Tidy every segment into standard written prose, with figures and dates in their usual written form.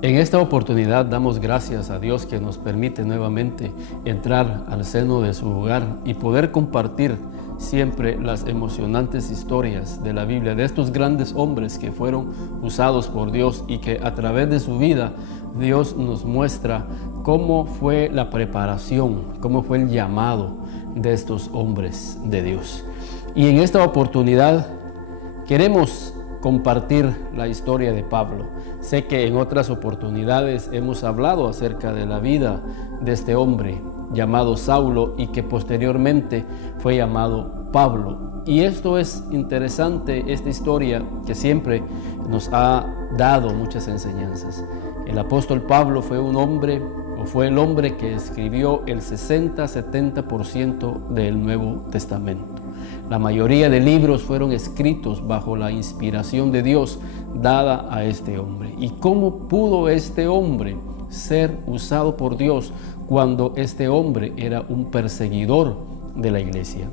En esta oportunidad damos gracias a Dios que nos permite nuevamente entrar al seno de su hogar y poder compartir siempre las emocionantes historias de la Biblia, de estos grandes hombres que fueron usados por Dios y que a través de su vida Dios nos muestra cómo fue la preparación, cómo fue el llamado de estos hombres de Dios. Y en esta oportunidad queremos compartir la historia de Pablo. Sé que en otras oportunidades hemos hablado acerca de la vida de este hombre llamado Saulo y que posteriormente fue llamado Pablo. Y esto es interesante, esta historia que siempre nos ha dado muchas enseñanzas. El apóstol Pablo fue el hombre que escribió el 60-70% del Nuevo Testamento. La mayoría de libros fueron escritos bajo la inspiración de Dios dada a este hombre. ¿Y cómo pudo este hombre ser usado por Dios cuando este hombre era un perseguidor de la iglesia?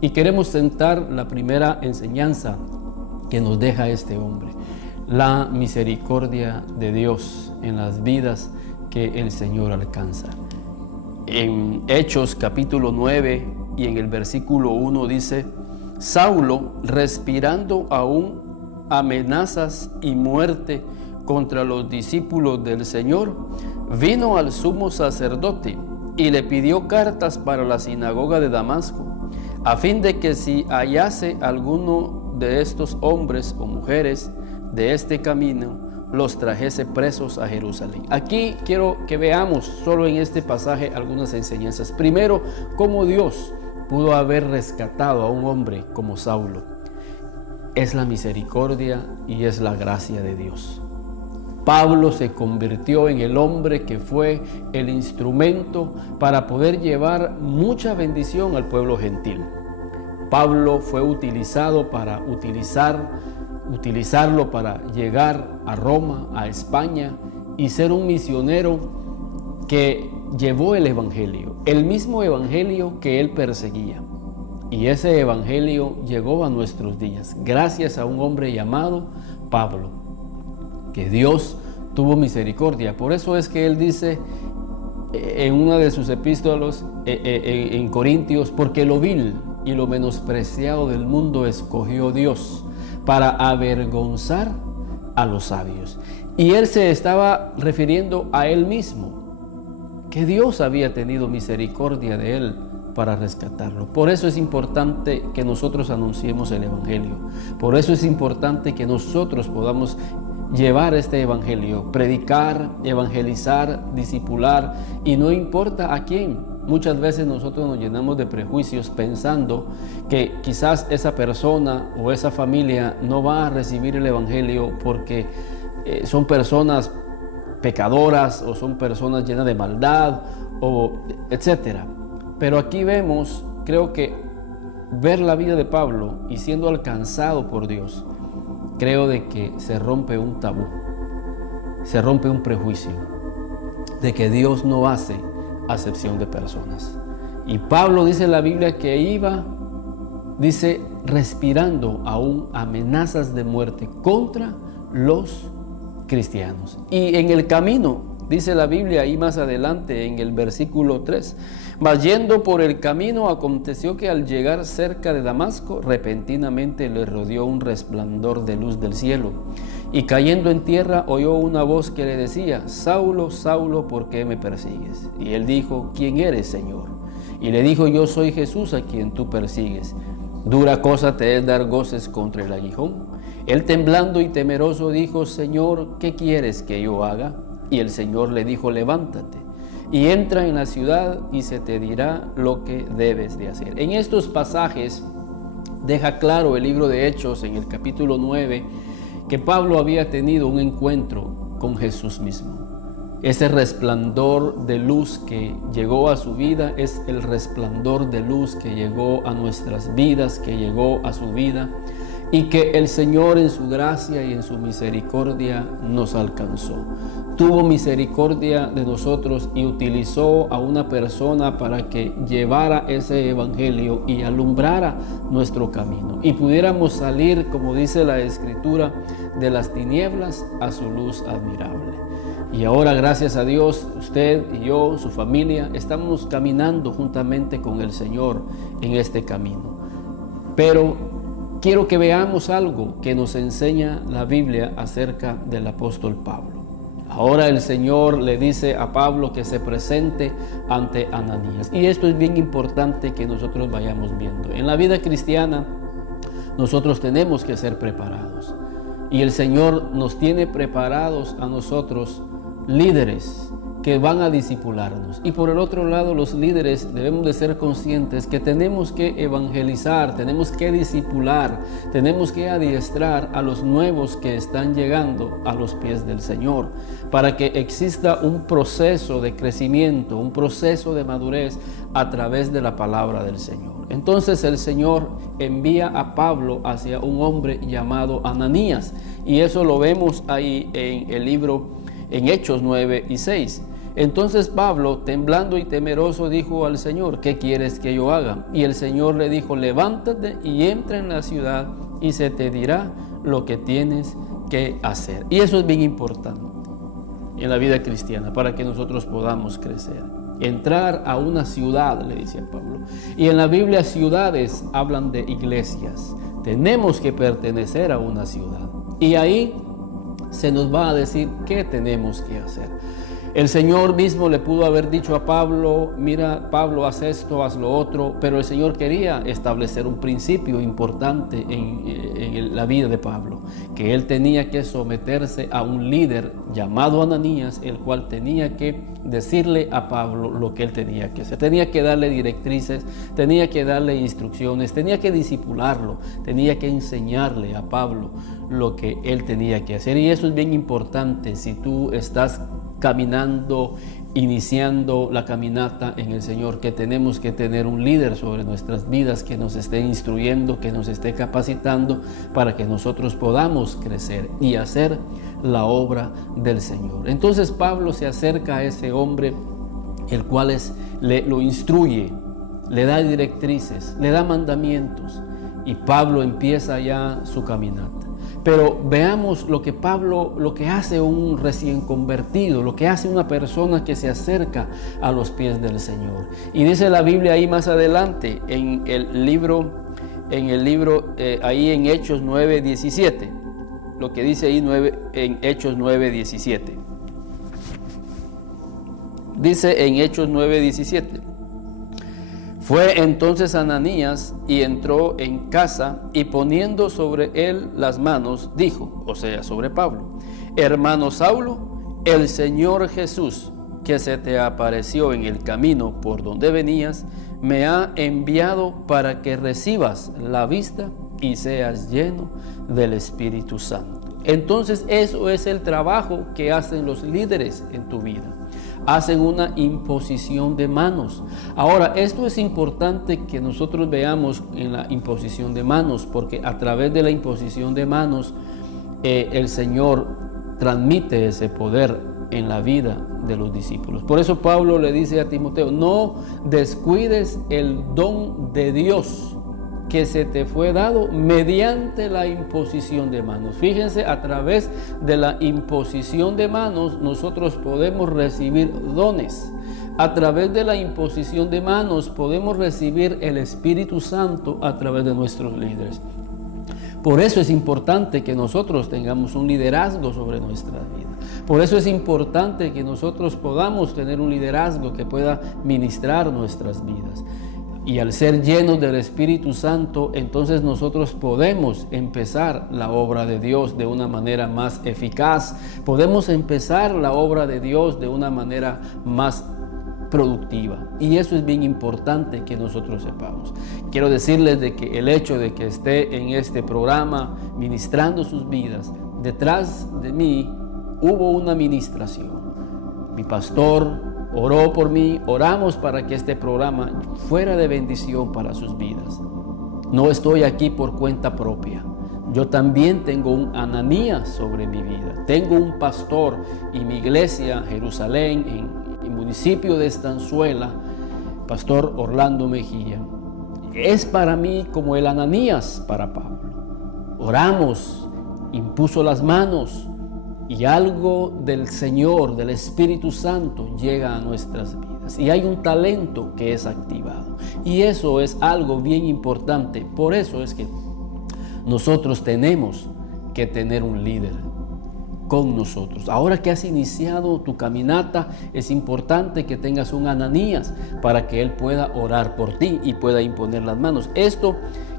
Y queremos sentar la primera enseñanza que nos deja este hombre: la misericordia de Dios en las vidas que el Señor alcanza. En Hechos capítulo 9 y en el versículo 1 dice: Saulo, respirando aún amenazas y muerte contra los discípulos del Señor, vino al sumo sacerdote y le pidió cartas para la sinagoga de Damasco, a fin de que si hallase alguno de estos hombres o mujeres de este camino, los trajese presos a Jerusalén. Aquí quiero que veamos solo en este pasaje algunas enseñanzas. Primero, cómo Dios pudo haber rescatado a un hombre como Saulo. Es la misericordia y es la gracia de Dios. Pablo se convirtió en el hombre que fue el instrumento para poder llevar mucha bendición al pueblo gentil. Pablo fue utilizado para utilizarlo para llegar a Roma, a España, y ser un misionero que llevó el evangelio, el mismo evangelio que él perseguía. Y ese evangelio llegó a nuestros días gracias a un hombre llamado Pablo, que Dios tuvo misericordia. Por eso es que él dice en una de sus epístolas en Corintios: porque lo vil y lo menospreciado del mundo escogió Dios para avergonzar a los sabios. Y él se estaba refiriendo a él mismo, que Dios había tenido misericordia de él para rescatarlo. Por eso es importante que nosotros anunciemos el evangelio. Por eso es importante que nosotros podamos llevar este evangelio, predicar, evangelizar, discipular, y no importa a quién. Muchas veces nosotros nos llenamos de prejuicios pensando que quizás esa persona o esa familia no va a recibir el evangelio porque son personas pecadoras o son personas llenas de maldad, o etcétera. Pero aquí vemos, creo que ver la vida de Pablo y siendo alcanzado por Dios, creo de que se rompe un tabú, se rompe un prejuicio de que Dios no hace acepción de personas. Y Pablo dice en la Biblia que iba, dice, respirando aún amenazas de muerte contra los cristianos. Y en el camino, dice la Biblia ahí más adelante en el versículo 3, mas yendo por el camino, aconteció que al llegar cerca de Damasco, repentinamente le rodeó un resplandor de luz del cielo, y cayendo en tierra oyó una voz que le decía: Saulo, Saulo, ¿por qué me persigues? Y él dijo: ¿quién eres, Señor? Y le dijo: yo soy Jesús a quien tú persigues. Dura cosa te es dar goces contra el aguijón. Él, temblando y temeroso, dijo: Señor, ¿qué quieres que yo haga? Y el Señor le dijo: levántate y entra en la ciudad y se te dirá lo que debes de hacer. En estos pasajes deja claro el libro de Hechos en el capítulo 9 que Pablo había tenido un encuentro con Jesús mismo. Ese resplandor de luz que llegó a su vida es el resplandor de luz que llegó a nuestras vidas, que llegó a su vida, y que el Señor en su gracia y en su misericordia nos alcanzó. Tuvo misericordia de nosotros y utilizó a una persona para que llevara ese evangelio y alumbrara nuestro camino y pudiéramos salir, como dice la Escritura, de las tinieblas a su luz admirable. Y ahora, gracias a Dios, usted y yo, su familia, estamos caminando juntamente con el Señor en este camino. Pero quiero que veamos algo que nos enseña la Biblia acerca del apóstol Pablo. Ahora el Señor le dice a Pablo que se presente ante Ananías. Y esto es bien importante que nosotros vayamos viendo. En la vida cristiana, nosotros tenemos que ser preparados. Y el Señor nos tiene preparados a nosotros líderes que van a discipularnos. Y por el otro lado, los líderes debemos de ser conscientes que tenemos que evangelizar, tenemos que discipular, tenemos que adiestrar a los nuevos que están llegando a los pies del Señor, para que exista un proceso de crecimiento, un proceso de madurez a través de la palabra del Señor. Entonces el Señor envía a Pablo hacia un hombre llamado Ananías, y eso lo vemos ahí en el libro, en Hechos 9 y 6. Entonces Pablo, temblando y temeroso, dijo al Señor: ¿qué quieres que yo haga? Y el Señor le dijo: levántate y entra en la ciudad y se te dirá lo que tienes que hacer. Y eso es bien importante en la vida cristiana para que nosotros podamos crecer. Entrar a una ciudad, le dice a Pablo. Y en la Biblia ciudades hablan de iglesias. Tenemos que pertenecer a una ciudad. Y ahí se nos va a decir qué tenemos que hacer. El Señor mismo le pudo haber dicho a Pablo: mira, Pablo, haz esto, haz lo otro, pero el Señor quería establecer un principio importante en la vida de Pablo, que él tenía que someterse a un líder llamado Ananías, el cual tenía que decirle a Pablo lo que él tenía que hacer. Tenía que darle directrices, tenía que darle instrucciones, tenía que discipularlo, tenía que enseñarle a Pablo lo que él tenía que hacer. Y eso es bien importante si tú estás caminando, iniciando la caminata en el Señor, que tenemos que tener un líder sobre nuestras vidas que nos esté instruyendo, que nos esté capacitando para que nosotros podamos crecer y hacer la obra del Señor. Entonces Pablo se acerca a ese hombre, el cual lo instruye, le da directrices, le da mandamientos, y Pablo empieza ya su caminata. Pero veamos lo que hace un recién convertido, lo que hace una persona que se acerca a los pies del Señor. Y dice la Biblia ahí más adelante, en el libro ahí en Hechos 9:17, lo que dice ahí en Hechos 9:17. Dice en Hechos 9:17: fue entonces Ananías y entró en casa, y poniendo sobre él las manos, dijo, o sea, sobre Pablo: hermano Saulo, el Señor Jesús, que se te apareció en el camino por donde venías, me ha enviado para que recibas la vista y seas lleno del Espíritu Santo. Entonces eso es el trabajo que hacen los líderes en tu vida. Hacen una imposición de manos. Ahora, esto es importante que nosotros veamos en la imposición de manos, porque a través de la imposición de manos el Señor transmite ese poder en la vida de los discípulos. Por eso Pablo le dice a Timoteo: no descuides el don de Dios que se te fue dado mediante la imposición de manos. Fíjense, a través de la imposición de manos nosotros podemos recibir dones. A través de la imposición de manos podemos recibir el Espíritu Santo a través de nuestros líderes. Por eso es importante que nosotros tengamos un liderazgo sobre nuestra vida. Por eso es importante que nosotros podamos tener un liderazgo que pueda ministrar nuestras vidas. Y al ser llenos del Espíritu Santo, entonces nosotros podemos empezar la obra de Dios de una manera más eficaz. Podemos empezar la obra de Dios de una manera más productiva. Y eso es bien importante que nosotros sepamos. Quiero decirles de que el hecho de que esté en este programa ministrando sus vidas, detrás de mí hubo una ministración. Mi pastor oró por mí, oramos para que este programa fuera de bendición para sus vidas. No estoy aquí por cuenta propia. Yo también tengo un Ananías sobre mi vida. Tengo un pastor y mi iglesia, Jerusalén, en el municipio de Estanzuela, Pastor Orlando Mejía, es para mí como el Ananías para Pablo. Oramos, impuso las manos, y algo del Señor, del Espíritu Santo, llega a nuestras vidas. Y hay un talento que es activado. Y eso es algo bien importante. Por eso es que nosotros tenemos que tener un líder con nosotros. Ahora que has iniciado tu caminata, es importante que tengas un Ananías para que él pueda orar por ti y pueda imponer las manos. Esto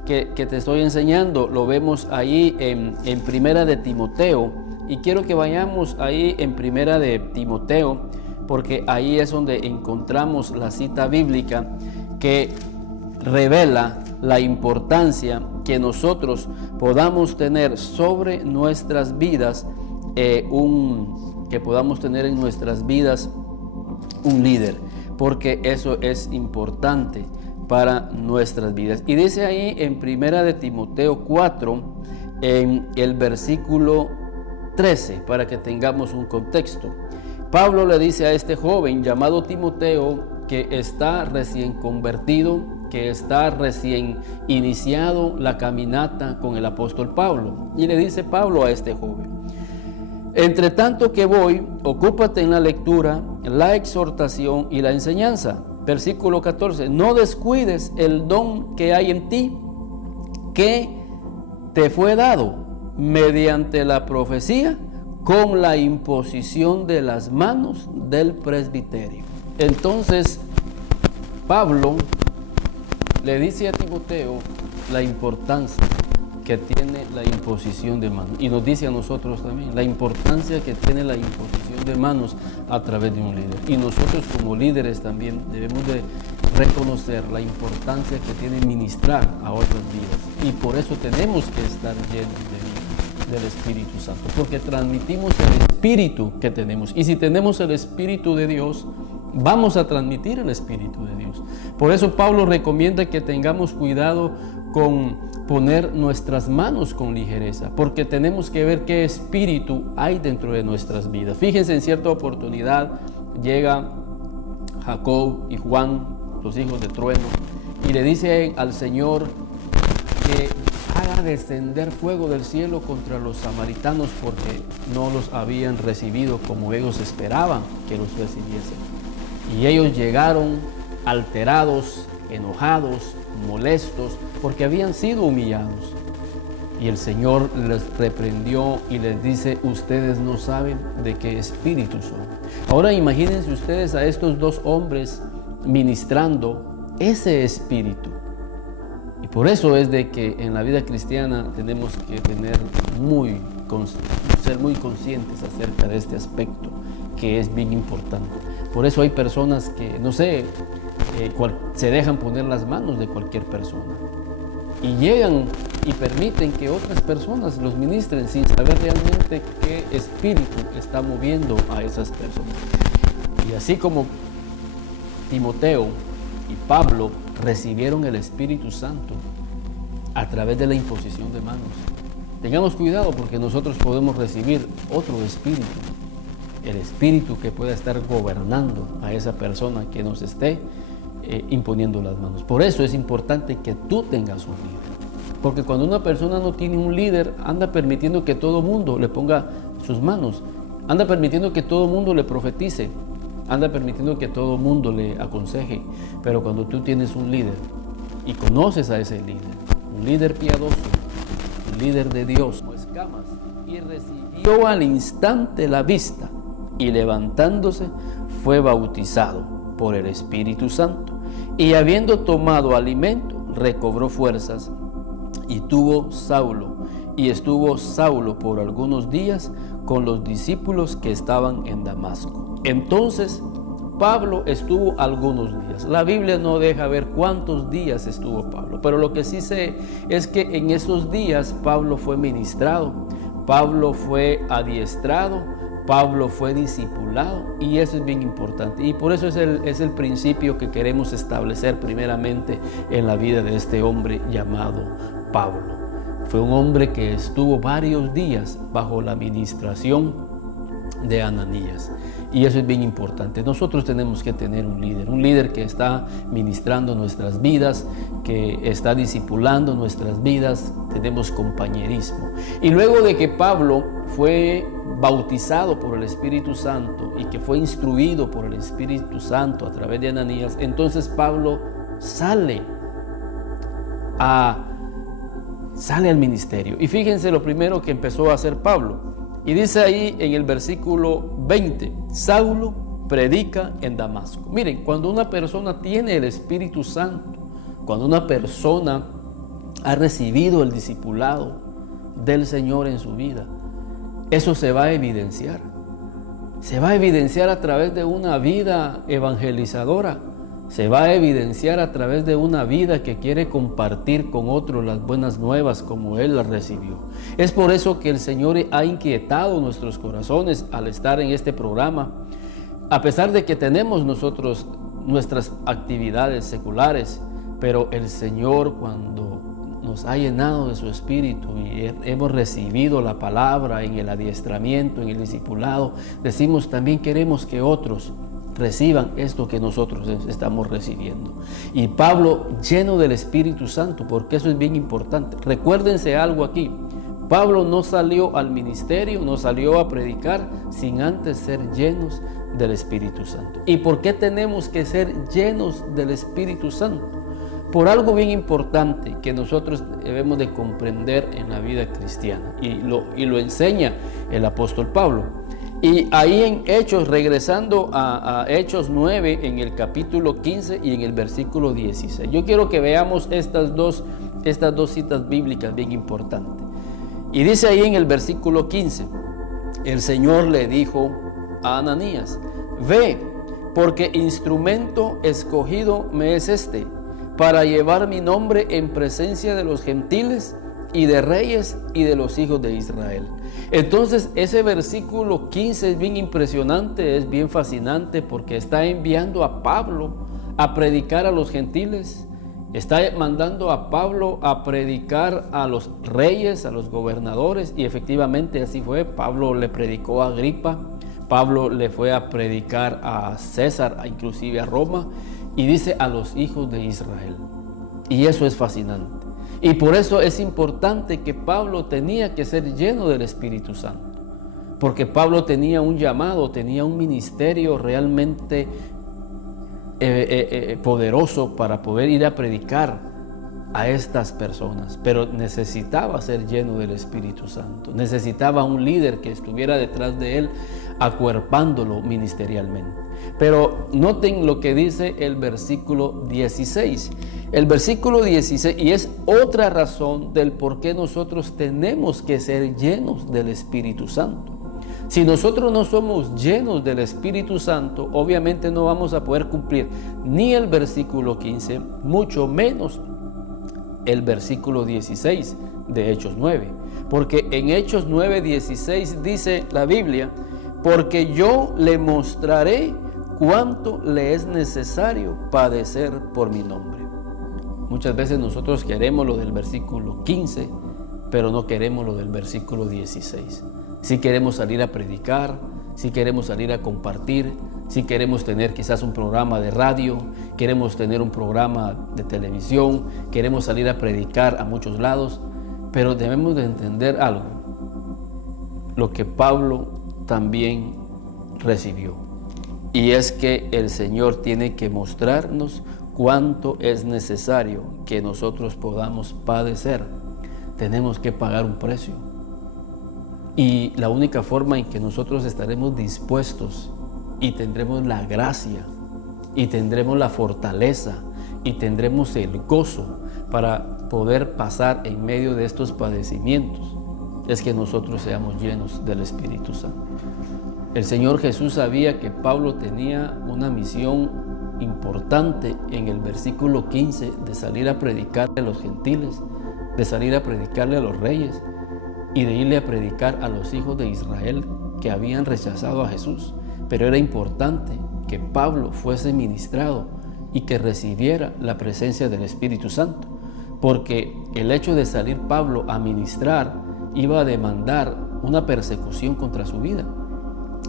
que te estoy enseñando lo vemos ahí en Primera de Timoteo, y quiero que vayamos ahí en Primera de Timoteo, porque ahí es donde encontramos la cita bíblica que revela la importancia que nosotros podamos tener sobre nuestras vidas, que podamos tener en nuestras vidas un líder, porque eso es importante para nuestras vidas. Y dice ahí en Primera de Timoteo 4, en el versículo 13, para que tengamos un contexto. Pablo le dice a este joven llamado Timoteo, que está recién convertido, que está recién iniciado la caminata con el apóstol Pablo, y le dice Pablo a este joven: entre tanto que voy, ocúpate en la lectura, la exhortación y la enseñanza. Versículo 14, no descuides el don que hay en ti, que te fue dado mediante la profecía, con la imposición de las manos del presbiterio. Entonces, Pablo le dice a Timoteo la importancia que tiene la imposición de manos, y nos dice a nosotros también la importancia que tiene la imposición de manos a través de un líder. Y nosotros como líderes también debemos de reconocer la importancia que tiene ministrar a otras vidas, y por eso tenemos que estar llenos del Espíritu Santo, porque transmitimos el Espíritu que tenemos, y si tenemos el Espíritu de Dios, vamos a transmitir el Espíritu de Dios. Por eso Pablo recomienda que tengamos cuidado con poner nuestras manos con ligereza, porque tenemos que ver qué espíritu hay dentro de nuestras vidas. Fíjense, en cierta oportunidad llega Jacob y Juan, los hijos de trueno, y le dice al Señor que haga descender fuego del cielo contra los samaritanos, porque no los habían recibido como ellos esperaban que los recibiesen. Y ellos llegaron alterados, enojados, molestos, porque habían sido humillados. Y el Señor les reprendió y les dice: ustedes no saben de qué espíritu son. Ahora imagínense ustedes a estos dos hombres ministrando ese espíritu. Y por eso es de que en la vida cristiana tenemos que ser muy conscientes acerca de este aspecto, que es bien importante. Por eso hay personas que, no sé, se dejan poner las manos de cualquier persona y llegan y permiten que otras personas los ministren sin saber realmente qué espíritu está moviendo a esas personas. Y así como Timoteo y Pablo recibieron el Espíritu Santo a través de la imposición de manos, tengamos cuidado, porque nosotros podemos recibir otro espíritu, el espíritu que pueda estar gobernando a esa persona que nos esté imponiendo las manos. Por eso es importante que tú tengas un líder, porque cuando una persona no tiene un líder, anda permitiendo que todo mundo le ponga sus manos, anda permitiendo que todo mundo le profetice, anda permitiendo que todo mundo le aconseje. Pero cuando tú tienes un líder y conoces a ese líder, un líder piadoso, un líder de Dios, como escamas, y recibió al instante la vista, y levantándose fue bautizado por el Espíritu Santo, y habiendo tomado alimento recobró fuerzas, y estuvo Saulo por algunos días con los discípulos que estaban en Damasco. Entonces Pablo estuvo algunos días. La Biblia no deja ver cuántos días estuvo Pablo, pero lo que sí sé es que en esos días Pablo fue ministrado, Pablo fue adiestrado, Pablo fue discipulado, y eso es bien importante. Y por eso es el principio que queremos establecer primeramente en la vida de este hombre llamado Pablo. Fue un hombre que estuvo varios días bajo la administración de Ananías. Y eso es bien importante. Nosotros tenemos que tener un líder que está ministrando nuestras vidas, que está discipulando nuestras vidas. Tenemos compañerismo. Y luego de que Pablo fue bautizado por el Espíritu Santo y que fue instruido por el Espíritu Santo a través de Ananías, entonces Pablo sale al ministerio. Y fíjense lo primero que empezó a hacer Pablo. Y dice ahí en el versículo 20, Saulo predica en Damasco. Miren, cuando una persona tiene el Espíritu Santo, cuando una persona ha recibido el discipulado del Señor en su vida, eso se va a evidenciar. Se va a evidenciar a través de una vida evangelizadora. Se va a evidenciar a través de una vida que quiere compartir con otros las buenas nuevas como Él las recibió. Es por eso que el Señor ha inquietado nuestros corazones al estar en este programa. A pesar de que tenemos nosotros nuestras actividades seculares, pero el Señor, cuando nos ha llenado de su Espíritu y hemos recibido la palabra en el adiestramiento, en el discipulado, decimos también queremos que otros reciban esto que nosotros estamos recibiendo. Y Pablo, lleno del Espíritu Santo, porque eso es bien importante. Recuérdense algo aquí. Pablo no salió al ministerio, no salió a predicar sin antes ser llenos del Espíritu Santo. ¿Y por qué tenemos que ser llenos del Espíritu Santo? Por algo bien importante que nosotros debemos de comprender en la vida cristiana. Y lo enseña el apóstol Pablo. Y ahí en Hechos, regresando a Hechos 9, en el capítulo 15 y en el versículo 16. Yo quiero que veamos estas dos citas bíblicas bien importantes. Y dice ahí en el versículo 15, el Señor le dijo a Ananías, ve, porque instrumento escogido me es este, para llevar mi nombre en presencia de los gentiles y de reyes y de los hijos de Israel. Entonces ese versículo 15 es bien impresionante, es bien fascinante, porque está enviando a Pablo a predicar a los gentiles, está mandando a Pablo a predicar a los reyes, a los gobernadores, y efectivamente así fue. Pablo le predicó a Agripa, Pablo le fue a predicar a César, inclusive a Roma, y dice a los hijos de Israel. Y eso es fascinante. Y por eso es importante que Pablo tenía que ser lleno del Espíritu Santo, porque Pablo tenía un llamado, tenía un ministerio realmente poderoso para poder ir a predicar a estas personas, pero necesitaba ser lleno del Espíritu Santo, necesitaba un líder que estuviera detrás de él, acuerpándolo ministerialmente. Pero noten lo que dice el versículo 16. El versículo 16, y es otra razón del por qué nosotros tenemos que ser llenos del Espíritu Santo. Si nosotros no somos llenos del Espíritu Santo, obviamente no vamos a poder cumplir ni el versículo 15, mucho menos el versículo 16 de Hechos 9. Porque en Hechos 9:16 dice la Biblia, porque yo le mostraré cuánto le es necesario padecer por mi nombre. Muchas veces nosotros queremos lo del versículo 15, pero no queremos lo del versículo 16. Si queremos salir a predicar, si queremos salir a compartir, si queremos tener quizás un programa de radio, queremos tener un programa de televisión, queremos salir a predicar a muchos lados, pero debemos de entender algo, lo que Pablo también recibió, y es que el Señor tiene que mostrarnos cuánto es necesario que nosotros podamos padecer. Tenemos que pagar un precio. Y la única forma en que nosotros estaremos dispuestos y tendremos la gracia y tendremos la fortaleza y tendremos el gozo para poder pasar en medio de estos padecimientos es que nosotros seamos llenos del Espíritu Santo. El Señor Jesús sabía que Pablo tenía una misión importante en el versículo 15 de salir a predicarle a los gentiles, de salir a predicarle a los reyes y de irle a predicar a los hijos de Israel que habían rechazado a Jesús. Pero era importante que Pablo fuese ministrado y que recibiera la presencia del Espíritu Santo, porque el hecho de salir Pablo a ministrar iba a demandar una persecución contra su vida.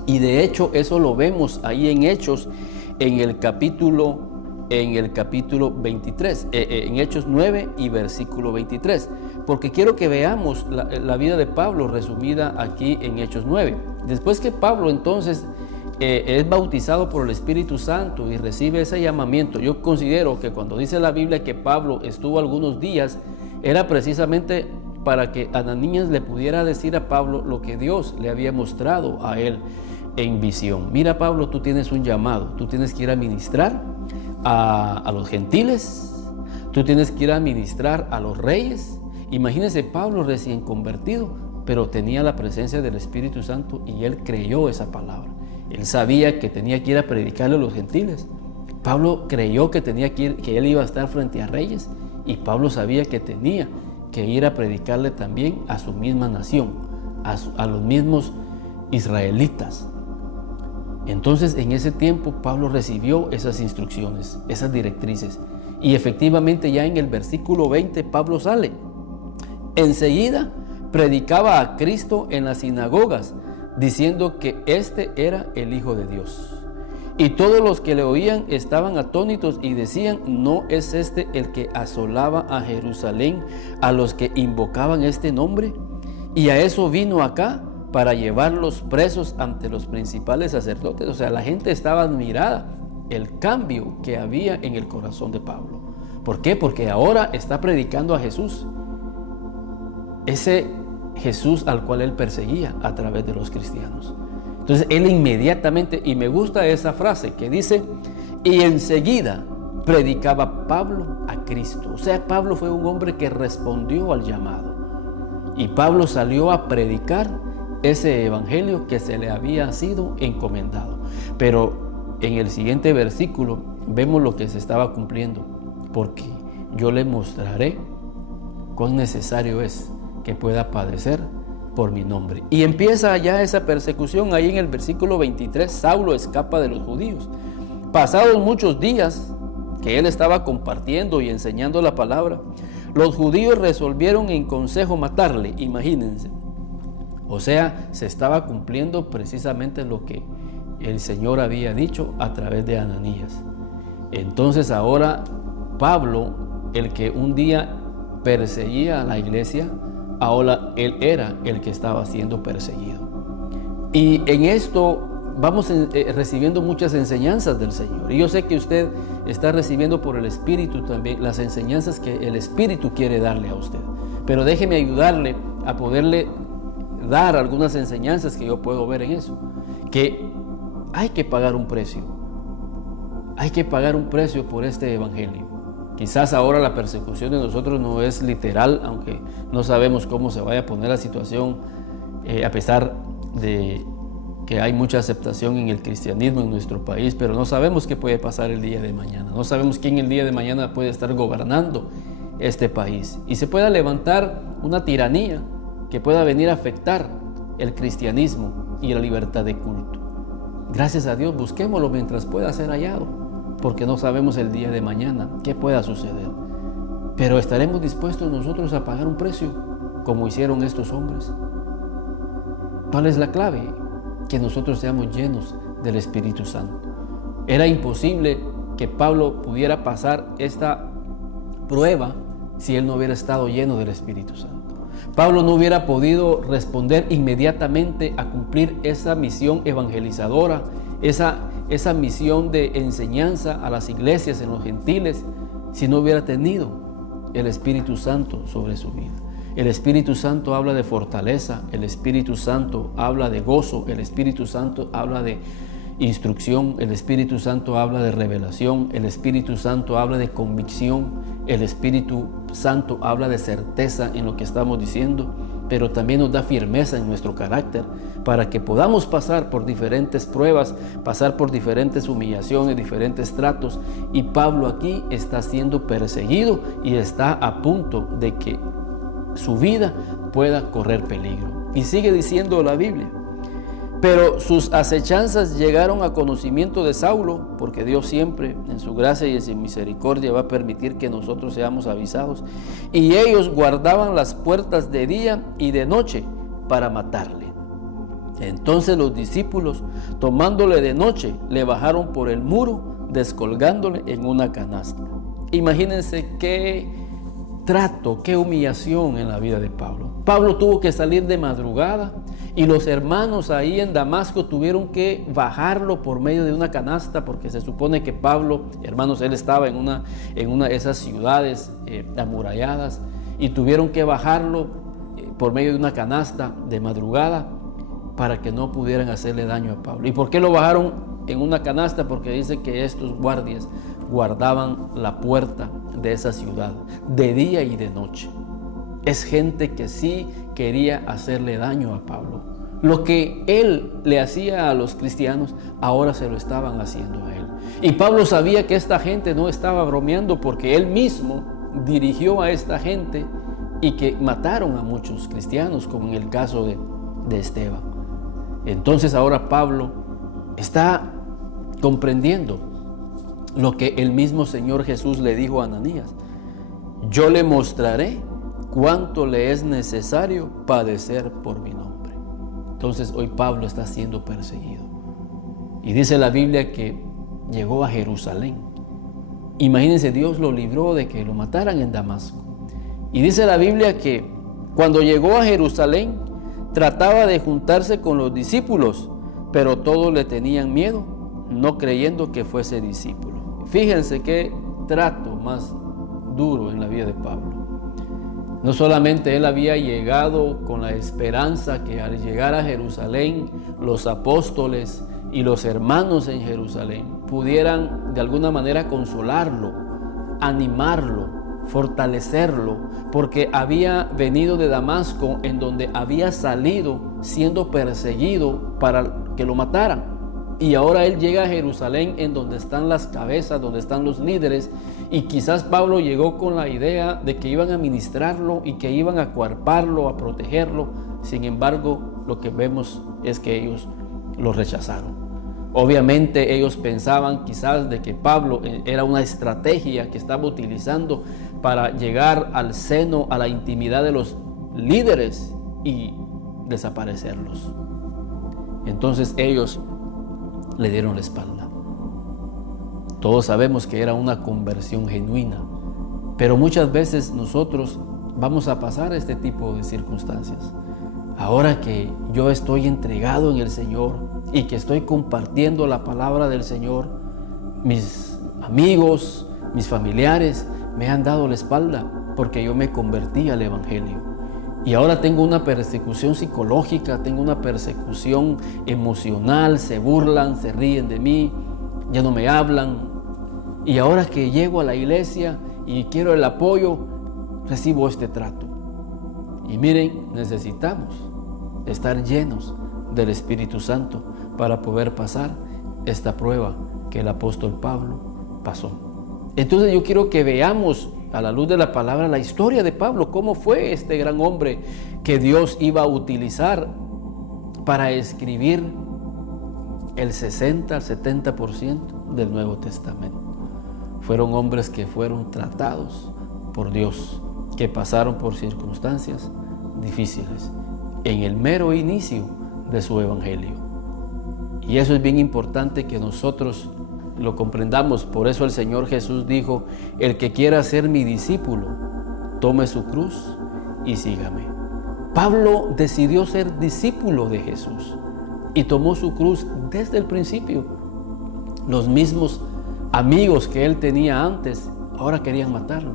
Y de hecho eso lo vemos ahí en Hechos, en el capítulo 23, en Hechos 9 y versículo 23, porque quiero que veamos la vida de Pablo resumida aquí en Hechos 9. Después que Pablo entonces es bautizado por el Espíritu Santo y recibe ese llamamiento, yo considero que cuando dice la Biblia que Pablo estuvo algunos días, era precisamente para que Ananías le pudiera decir a Pablo lo que Dios le había mostrado a él en visión. Mira, Pablo, tú tienes un llamado, tú tienes que ir a ministrar a los gentiles, tú tienes que ir a ministrar a los reyes. Imagínense, Pablo recién convertido, pero tenía la presencia del Espíritu Santo y él creyó esa palabra. Él sabía que tenía que ir a predicarle a los gentiles. Pablo creyó que él iba a estar frente a reyes, y Pablo sabía que tenía que ir a predicarle también a su misma nación, a los mismos israelitas. Entonces, en ese tiempo, Pablo recibió esas instrucciones, esas directrices. Y efectivamente, ya en el versículo 20, Pablo sale. Enseguida predicaba a Cristo en las sinagogas, diciendo que este era el Hijo de Dios. Y todos los que le oían estaban atónitos y decían: ¿no es este el que asolaba a Jerusalén a los que invocaban este nombre? Y a eso vino acá, para llevarlos presos ante los principales sacerdotes. O sea, la gente estaba admirada el cambio que había en el corazón de Pablo. ¿Por qué? Porque ahora está predicando a Jesús, ese Jesús al cual él perseguía a través de los cristianos. Entonces él inmediatamente, y me gusta esa frase que dice: y enseguida predicaba Pablo a Cristo. O sea, Pablo fue un hombre que respondió al llamado, y Pablo salió a predicar ese evangelio que se le había sido encomendado. Pero en el siguiente versículo vemos lo que se estaba cumpliendo: porque yo le mostraré cuán necesario es que pueda padecer por mi nombre. Y empieza ya esa persecución. Ahí en el versículo 23, Saulo escapa de los judíos. Pasados muchos días que él estaba compartiendo y enseñando la palabra, los judíos resolvieron en consejo matarle. Imagínense. O sea, se estaba cumpliendo precisamente lo que el Señor había dicho a través de Ananías. Entonces ahora Pablo, el que un día perseguía a la iglesia, ahora él era el que estaba siendo perseguido. Y en esto vamos recibiendo muchas enseñanzas del Señor. Y yo sé que usted está recibiendo por el Espíritu también las enseñanzas que el Espíritu quiere darle a usted. Pero déjeme ayudarle a poderle dar algunas enseñanzas que yo puedo ver en eso. Que hay que pagar un precio. Hay que pagar un precio por este evangelio. Quizás ahora la persecución de nosotros no es literal, aunque no sabemos cómo se vaya a poner la situación, a pesar de que hay mucha aceptación en el cristianismo en nuestro país, pero no sabemos qué puede pasar el día de mañana. No sabemos quién el día de mañana puede estar gobernando este país. Y se pueda levantar una tiranía que pueda venir a afectar el cristianismo y la libertad de culto. Gracias a Dios, busquémoslo mientras pueda ser hallado, porque no sabemos el día de mañana qué pueda suceder. Pero estaremos dispuestos nosotros a pagar un precio, como hicieron estos hombres. ¿Cuál es la clave? Que nosotros seamos llenos del Espíritu Santo. Era imposible que Pablo pudiera pasar esta prueba si él no hubiera estado lleno del Espíritu Santo. Pablo no hubiera podido responder inmediatamente a cumplir esa misión evangelizadora, esa misión de enseñanza a las iglesias en los gentiles, si no hubiera tenido el Espíritu Santo sobre su vida. El Espíritu Santo habla de fortaleza, el Espíritu Santo habla de gozo, el Espíritu Santo habla de instrucción, el Espíritu Santo habla de revelación, el Espíritu Santo habla de convicción, el Espíritu Santo habla de certeza en lo que estamos diciendo, pero también nos da firmeza en nuestro carácter para que podamos pasar por diferentes pruebas, pasar por diferentes humillaciones, diferentes tratos. Y Pablo aquí está siendo perseguido y está a punto de que su vida pueda correr peligro. Y sigue diciendo la Biblia: pero sus acechanzas llegaron a conocimiento de Saulo, porque Dios siempre en su gracia y en su misericordia va a permitir que nosotros seamos avisados, y ellos guardaban las puertas de día y de noche para matarle. Entonces los discípulos, tomándole de noche, le bajaron por el muro, descolgándole en una canasta. Imagínense qué trato, qué humillación en la vida de Pablo. Pablo tuvo que salir de madrugada y los hermanos ahí en Damasco tuvieron que bajarlo por medio de una canasta, porque se supone que Pablo, hermanos, él estaba en una de esas ciudades amuralladas, y tuvieron que bajarlo por medio de una canasta de madrugada para que no pudieran hacerle daño a Pablo. ¿Y por qué lo bajaron en una canasta? Porque dice que estos guardias guardaban la puerta de esa ciudad de día y de noche. Es gente que sí quería hacerle daño a Pablo. Lo que él le hacía a los cristianos, ahora se lo estaban haciendo a él. Y Pablo sabía que esta gente no estaba bromeando, porque él mismo dirigió a esta gente y que mataron a muchos cristianos, como en el caso de Esteban. Entonces ahora Pablo está comprendiendo lo que el mismo Señor Jesús le dijo a Ananías: yo le mostraré cuánto le es necesario padecer por mi nombre. Entonces hoy Pablo está siendo perseguido. Y dice la Biblia que llegó a Jerusalén. Imagínense, Dios lo libró de que lo mataran en Damasco. Y dice la Biblia que cuando llegó a Jerusalén, trataba de juntarse con los discípulos, pero todos le tenían miedo, no creyendo que fuese discípulo. Fíjense qué trato más duro en la vida de Pablo. No solamente él había llegado con la esperanza que al llegar a Jerusalén, los apóstoles y los hermanos en Jerusalén pudieran de alguna manera consolarlo, animarlo, fortalecerlo, porque había venido de Damasco, en donde había salido siendo perseguido para que lo mataran. Y ahora él llega a Jerusalén, en donde están las cabezas, donde están los líderes, y quizás Pablo llegó con la idea de que iban a ministrarlo y que iban a coarparlo, a protegerlo. Sin embargo, lo que vemos es que ellos lo rechazaron. Obviamente ellos pensaban quizás de que Pablo era una estrategia que estaba utilizando para llegar al seno, a la intimidad de los líderes y desaparecerlos. Entonces ellos le dieron la espalda. Todos sabemos que era una conversión genuina, pero muchas veces nosotros vamos a pasar este tipo de circunstancias. Ahora que yo estoy entregado en el Señor y que estoy compartiendo la palabra del Señor, mis amigos, mis familiares me han dado la espalda porque yo me convertí al Evangelio. Y ahora tengo una persecución psicológica, tengo una persecución emocional, se burlan, se ríen de mí, ya no me hablan. Y ahora que llego a la iglesia y quiero el apoyo, recibo este trato. Y miren, necesitamos estar llenos del Espíritu Santo para poder pasar esta prueba que el apóstol Pablo pasó. Entonces yo quiero que veamos a la luz de la palabra la historia de Pablo, cómo fue este gran hombre que Dios iba a utilizar para escribir el 60 al 70% del Nuevo Testamento. Fueron hombres que fueron tratados por Dios, que pasaron por circunstancias difíciles en el mero inicio de su evangelio. Y eso es bien importante que nosotros lo comprendamos. Por eso el Señor Jesús dijo: el que quiera ser mi discípulo, tome su cruz y sígame. Pablo decidió ser discípulo de Jesús y tomó su cruz desde el principio. Los mismos amigos que él tenía antes ahora querían matarlo,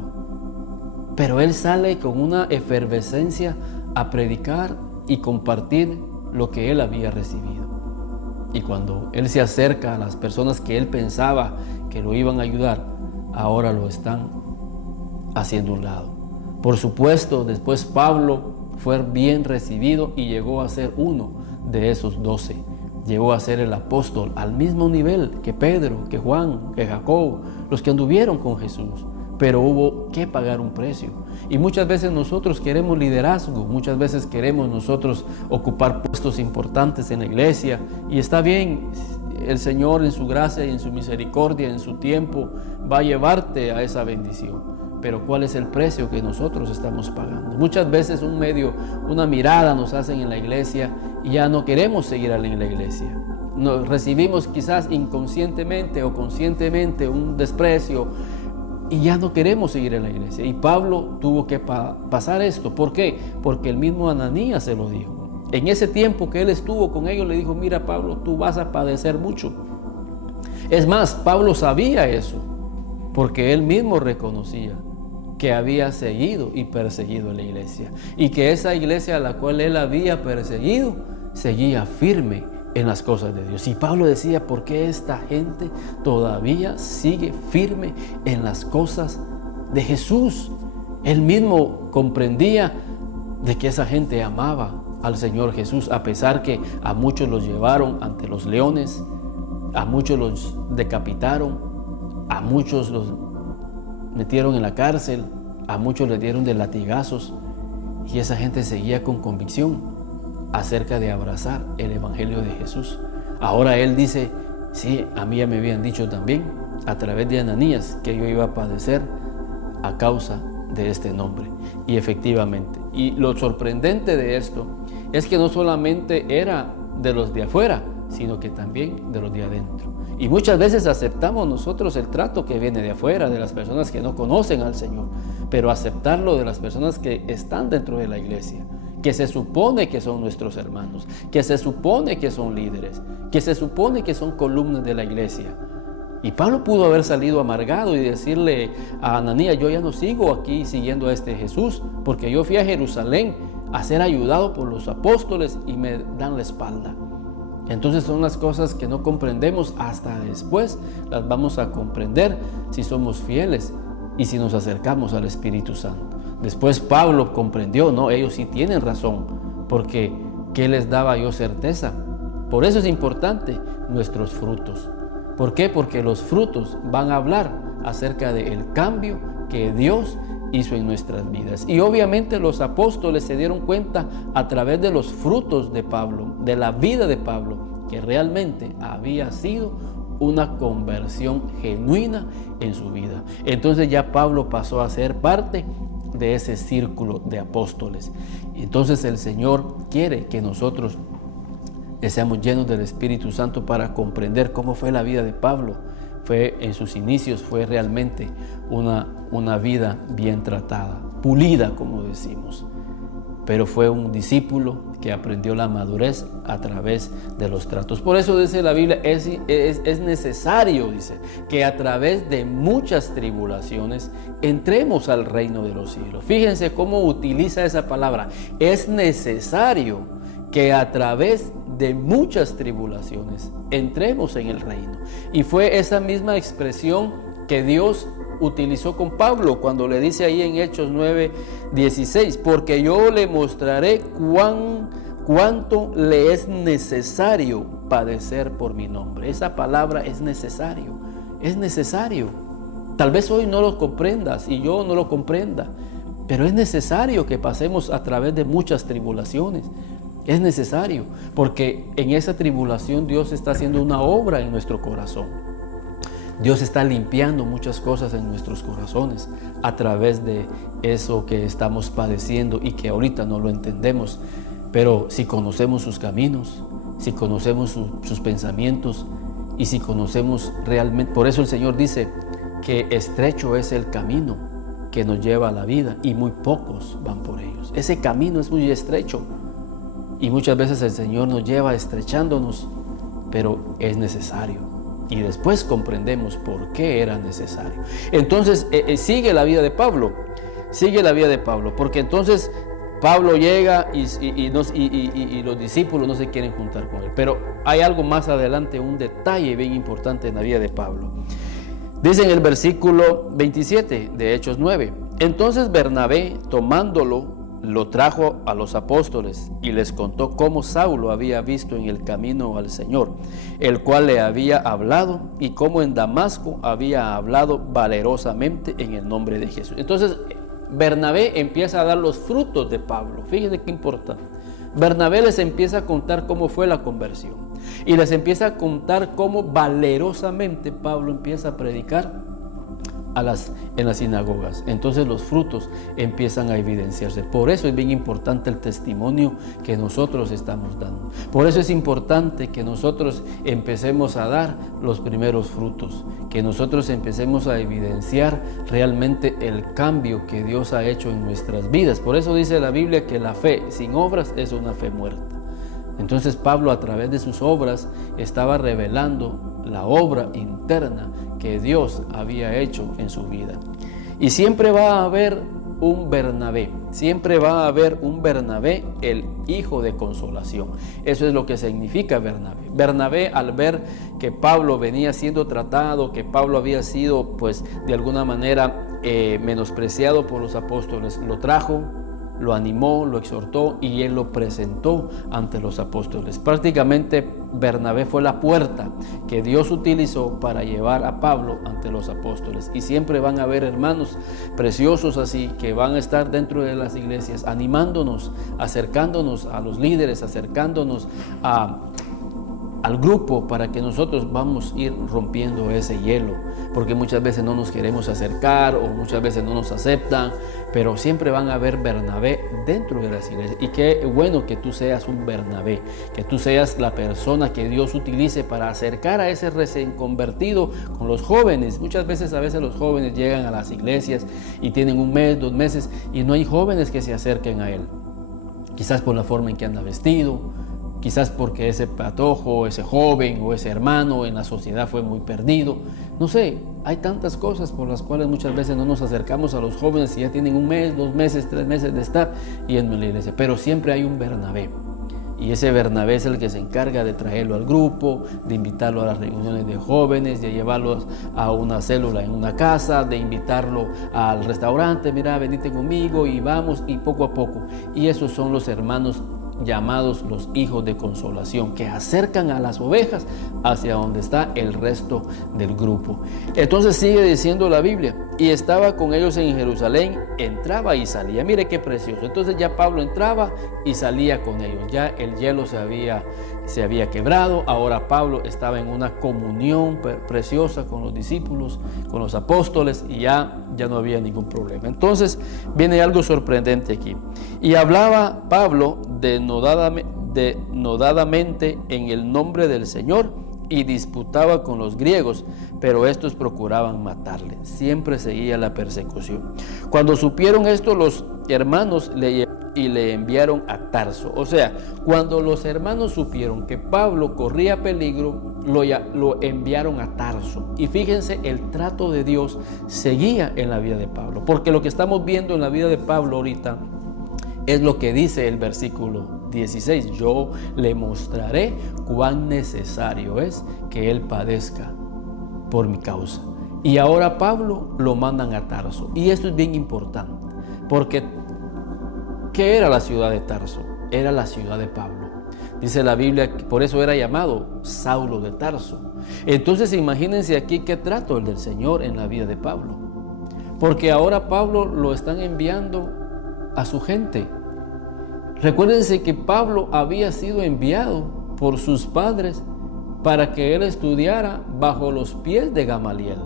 pero él sale con una efervescencia a predicar y compartir lo que él había recibido. Y cuando él se acerca a las personas que él pensaba que lo iban a ayudar, ahora lo están haciendo a un lado. Por supuesto, después Pablo fue bien recibido y llegó a ser uno de esos 12. Llegó a ser el apóstol al mismo nivel que Pedro, que Juan, que Jacob, los que anduvieron con Jesús. Pero hubo que pagar un precio. Y muchas veces nosotros queremos liderazgo, muchas veces queremos nosotros ocupar puestos importantes en la iglesia. Y está bien, el Señor en su gracia y en su misericordia, en su tiempo, va a llevarte a esa bendición. pero ¿cuál es el precio que nosotros estamos pagando? Muchas veces una mirada nos hacen en la iglesia y ya no queremos seguir en la iglesia. Nos recibimos quizás inconscientemente o conscientemente un desprecio y ya no queremos seguir en la iglesia. Y Pablo tuvo que pasar esto. ¿Por qué? Porque el mismo Ananías se lo dijo. En ese tiempo que él estuvo con ellos, le dijo: mira, Pablo, tú vas a padecer mucho. Es más, Pablo sabía eso, porque él mismo reconocía que había seguido y perseguido a la iglesia, y que esa iglesia a la cual él había perseguido seguía firme en las cosas de Dios. Y Pablo decía: ¿por qué esta gente todavía sigue firme en las cosas de Jesús? Él mismo comprendía de que esa gente amaba al Señor Jesús, a pesar que a muchos los llevaron ante los leones, a muchos los decapitaron, a muchos los metieron en la cárcel, a muchos les dieron de latigazos, y esa gente seguía con convicción acerca de abrazar el evangelio de Jesús. Ahora él dice: sí, a mí ya me habían dicho también a través de Ananías que yo iba a padecer a causa de este nombre. Y efectivamente, y lo sorprendente de esto es que no solamente era de los de afuera, sino que también de los de adentro. Y muchas veces aceptamos nosotros el trato que viene de afuera, de las personas que no conocen al Señor, pero aceptarlo de las personas que están dentro de la iglesia, que se supone que son nuestros hermanos, que se supone que son líderes, que se supone que son columnas de la iglesia. Y Pablo pudo haber salido amargado y decirle a Ananías: yo ya no sigo aquí siguiendo a este Jesús, porque yo fui a Jerusalén a ser ayudado por los apóstoles y me dan la espalda. Entonces son las cosas que no comprendemos hasta después. Las vamos a comprender si somos fieles y si nos acercamos al Espíritu Santo. Después Pablo comprendió: no, ellos sí tienen razón, porque ¿qué les daba yo certeza? Por eso es importante nuestros frutos. ¿Por qué? Porque los frutos van a hablar acerca del cambio que Dios hizo en nuestras vidas. Y obviamente los apóstoles se dieron cuenta a través de los frutos de Pablo, de la vida de Pablo, que realmente había sido una conversión genuina en su vida. Entonces ya Pablo pasó a ser parte de ese círculo de apóstoles. Entonces el Señor quiere que nosotros seamos llenos del Espíritu Santo para comprender cómo fue la vida de Pablo. En sus inicios fue realmente una vida bien tratada, pulida, como decimos. Pero fue un discípulo que aprendió la madurez a través de los tratos. Por eso dice la Biblia, es necesario, dice, que a través de muchas tribulaciones entremos al reino de los cielos. Fíjense cómo utiliza esa palabra. Es necesario que a través de muchas tribulaciones entremos en el reino. Y fue esa misma expresión que Dios utilizó con Pablo cuando le dice ahí en Hechos 9:16: porque yo le mostraré cuánto le es necesario padecer por mi nombre. Esa palabra es necesario, es necesario. Tal vez hoy no lo comprendas y yo no lo comprenda, pero es necesario que pasemos a través de muchas tribulaciones. Es necesario, porque en esa tribulación Dios está haciendo una obra en nuestro corazón. Dios está limpiando muchas cosas en nuestros corazones a través de eso que estamos padeciendo y que ahorita no lo entendemos. Pero si conocemos sus caminos, si conocemos sus pensamientos y si conocemos realmente, por eso el Señor dice que estrecho es el camino que nos lleva a la vida y muy pocos van por ellos. Ese camino es muy estrecho. Y muchas veces el Señor nos lleva estrechándonos, pero es necesario. Y después comprendemos por qué era necesario. Entonces sigue la vida de Pablo, porque entonces Pablo llega y los discípulos no se quieren juntar con él. Pero hay algo más adelante, un detalle bien importante en la vida de Pablo. Dice en el versículo 27 de Hechos 9: entonces Bernabé, tomándolo, lo trajo a los apóstoles y les contó cómo Saulo había visto en el camino al Señor, el cual le había hablado, y cómo en Damasco había hablado valerosamente en el nombre de Jesús. Entonces Bernabé empieza a dar los frutos de Pablo. Fíjense qué importante. Bernabé les empieza a contar cómo fue la conversión y les empieza a contar cómo valerosamente Pablo empieza a predicar en las sinagogas. Entonces los frutos empiezan a evidenciarse. Por eso es bien importante el testimonio que nosotros estamos dando. Por eso es importante que nosotros empecemos a dar los primeros frutos, que nosotros empecemos a evidenciar realmente el cambio que Dios ha hecho en nuestras vidas. Por eso dice la Biblia que la fe sin obras es una fe muerta. Entonces Pablo, a través de sus obras, estaba revelando la obra interna que Dios había hecho en su vida. Y siempre va a haber un Bernabé, siempre va a haber un Bernabé, el hijo de consolación. Eso es lo que significa Bernabé. Bernabé, al ver que Pablo venía siendo tratado, que Pablo había sido, pues, de alguna manera menospreciado por los apóstoles, lo trajo, lo animó, lo exhortó y él lo presentó ante los apóstoles. Prácticamente Bernabé fue la puerta que Dios utilizó para llevar a Pablo ante los apóstoles. Y siempre van a haber hermanos preciosos así que van a estar dentro de las iglesias animándonos, acercándonos a los líderes, acercándonos al grupo, para que nosotros vamos a ir rompiendo ese hielo, porque muchas veces no nos queremos acercar o muchas veces no nos aceptan, pero siempre van a haber Bernabé dentro de las iglesias. Y qué bueno que tú seas un Bernabé, que tú seas la persona que Dios utilice para acercar a ese recién convertido con los jóvenes. Muchas veces, los jóvenes llegan a las iglesias y tienen 1 mes, 2 meses y no hay jóvenes que se acerquen a él, quizás por la forma en que anda vestido, quizás porque ese patojo, ese joven o ese hermano en la sociedad fue muy perdido. No sé, hay tantas cosas por las cuales muchas veces no nos acercamos a los jóvenes si ya tienen 1 mes, 2 meses, 3 meses de estar yendo en la iglesia. Pero siempre hay un Bernabé. Y ese Bernabé es el que se encarga de traerlo al grupo, de invitarlo a las reuniones de jóvenes, de llevarlo a una célula en una casa, de invitarlo al restaurante. Mira, venite conmigo y vamos, y poco a poco. Y esos son los hermanos llamados los hijos de consolación, que acercan a las ovejas hacia donde está el resto del grupo. Entonces sigue diciendo la Biblia, y estaba con ellos en Jerusalén, entraba y salía. Mire qué precioso. Entonces ya Pablo entraba y salía con ellos. Ya el hielo se había quebrado. Ahora Pablo estaba en una comunión preciosa con los discípulos, con los apóstoles, y ya no había ningún problema. Entonces viene algo sorprendente aquí. Y hablaba Pablo denodadamente en el nombre del Señor, y disputaba con los griegos, pero estos procuraban matarle. Siempre seguía la persecución. Cuando supieron esto, los hermanos le enviaron a Tarso. O sea, cuando los hermanos supieron que Pablo corría peligro, lo enviaron a Tarso. Y fíjense, el trato de Dios seguía en la vida de Pablo, porque lo que estamos viendo en la vida de Pablo ahorita es lo que dice el versículo 16. Yo le mostraré cuán necesario es que él padezca por mi causa. Y ahora Pablo lo mandan a Tarso. Y esto es bien importante, porque ¿qué era la ciudad de Tarso? Era la ciudad de Pablo. Dice la Biblia que por eso era llamado Saulo de Tarso. Entonces imagínense aquí qué trato el del Señor en la vida de Pablo, porque ahora Pablo lo están enviando a su gente. Recuérdense que Pablo había sido enviado por sus padres para que él estudiara bajo los pies de Gamaliel,